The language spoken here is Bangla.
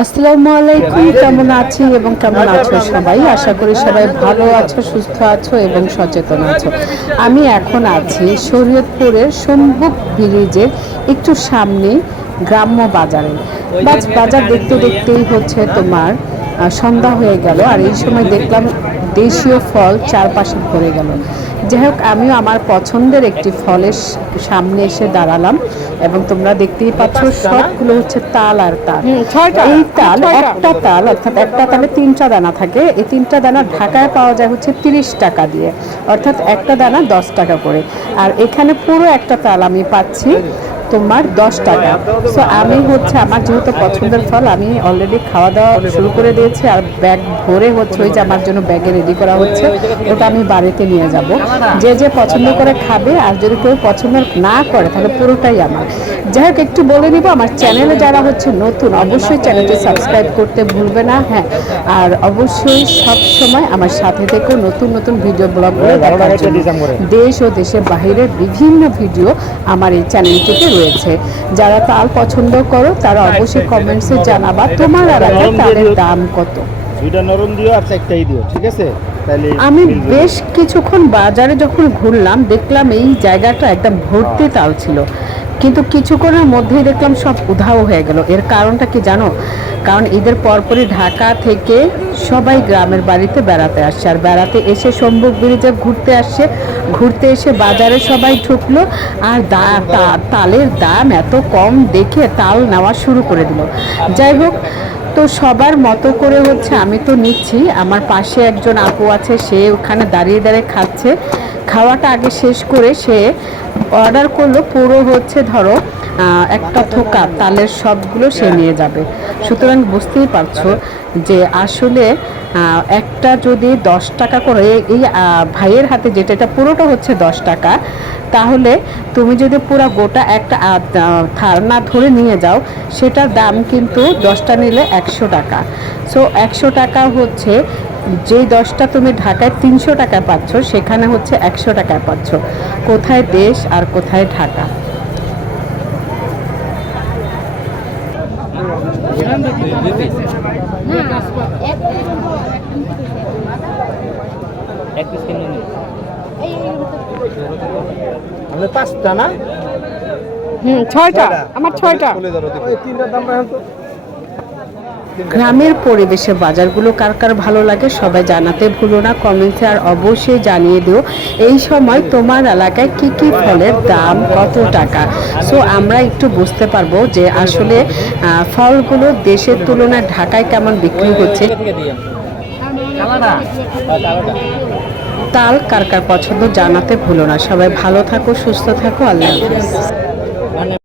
আসসালামু আলাইকুম। কেমন আছি এবং কেমন আছো সবাই? আশা করি সবাই ভালো আছো, সুস্থ আছো এবং সচেতন আছো। আমি এখন আছি শরীয়তপুরের সম্মুখ ব্রিজের একটু সামনে গ্রাম্য বাজারে। বাজার দেখতে দেখতেই হচ্ছে তোমার সন্ধ্যা হয়ে গেল, আর এই সময় দেখলাম দেশীয় ফল চারপাশে ভরে গেল। যাই হোক, আমিও আমার পছন্দের একটি ফলের সামনে এসে দাঁড়ালাম এবং তোমরা দেখতেই পাচ্ছ সবগুলো হচ্ছে তাল আর তাল। এই তাল, একটা তাল অর্থাৎ একটা তালে 3টা দানা থাকে। এই 3টা দানা ঢাকায় পাওয়া যায় হচ্ছে 30 টাকা দিয়ে, অর্থাৎ একটা দানা 10 টাকা করে। আর এখানে পুরো একটা তাল আমি পাচ্ছি তোমার 10 টাকা। সো আমি হচ্ছে আমার যেহেতু পছন্দের ফল, আমি অলরেডি খাওয়া দাওয়া শুরু করে দিয়েছি আর ব্যাগ ভরে হচ্ছে ওই যে আমার জন্য ব্যাগে রেডি করা হচ্ছে, ওটা আমি বাড়িতে নিয়ে যাব। যে যে পছন্দ করে খাবে, আর যদি কেউ পছন্দ না করে তাহলে পুরোটাই আমার। যাই হোক, একটু বলে দিব আমার চ্যানেলে যারা হচ্ছে নতুন, অবশ্যই চ্যানেলটি সাবস্ক্রাইব করতে ভুলবে না। হ্যাঁ, আর অবশ্যই সব সময় আমার সাথে থেকে নতুন নতুন ভিডিও ব্লগগুলো দেখার জন্য দেশ ও দেশের বাইরের বিভিন্ন ভিডিও আমার এই চ্যানেলটিতে রয়েছে। যারা তাল পছন্দ করো তারা অবশ্যই কমেন্টসে জানাবা তোমার এলাকায় তালের দাম কত। দুইটা নরম দিও আর চারটাই দিও, ঠিক আছে? আমি বেশ কিছুক্ষণ বাজারে যখন ঘুরলাম, দেখলাম এই জায়গাটা একদম ভর্তি তাল ছিল, কিন্তু কিছুক্ষণের মধ্যেই দেখলাম সব উধাও হয়ে গেল। এর কারণটা কি জানো? কারণ ঈদের পরপরই ঢাকা থেকে সবাই গ্রামের বাড়িতে বেড়াতে আসছে, আর বেড়াতে এসে সম্মুখ ব্রিজে ঘুরতে আসছে। ঘুরতে এসে বাজারে সবাই ঢুকলো, আর তালের দাম এত কম দেখে তাল নেওয়া শুরু করে দিল। যাই হোক, তো সবার মতো করে হচ্ছে আমি তো নিচ্ছি। আমার পাশে একজন আপু আছে, সে ওখানে দাঁড়িয়ে দাঁড়িয়ে খাচ্ছে। খাওয়াটা আগে শেষ করে সে অর্ডার করলো পুরো হচ্ছে ধরো একটা থোকা তালের সবগুলো সে নিয়ে যাবে। সুতরাং বুঝতেই পারছো যে আসলে একটা যদি 10 টাকা করে, এই ভাইয়ের হাতে যেটা, এটা পুরোটা হচ্ছে 10 টাকা, তাহলে তুমি যদি পুরো গোটা একটা থারনা ধরে নিয়ে যাও, সেটার দাম কিন্তু 10টা নিলে 100 টাকা। সো 100 টাকা হচ্ছে, যেই 10টা তুমি ঢাকায় 300 টাকায় পাচ্ছ, সেখানে হচ্ছে 100 টাকায় পাচ্ছ। কোথায় দেশ আর কোথায় ঢাকা। পাঁচটা না? 6টা, আমার 6টা। গ্রামের পরিবেশে বাজারগুলো কার কার ভালো লাগে সবাই জানাতে ভুলো না কমেন্টে, আর অবশ্যই জানিয়ে দিও এই সময় তোমার এলাকায় কি কি ফলের দাম কত টাকা। সো আমরা একটু বুঝতে পারবো যে আসলে ফলগুলো দেশের তুলনায় ঢাকায় কেমন বিক্রি হচ্ছে। তাল কার কার পছন্দ জানাতে ভুলো না। সবাই ভালো থাকো, সুস্থ থাকো, আল্লাহ হাফেজ।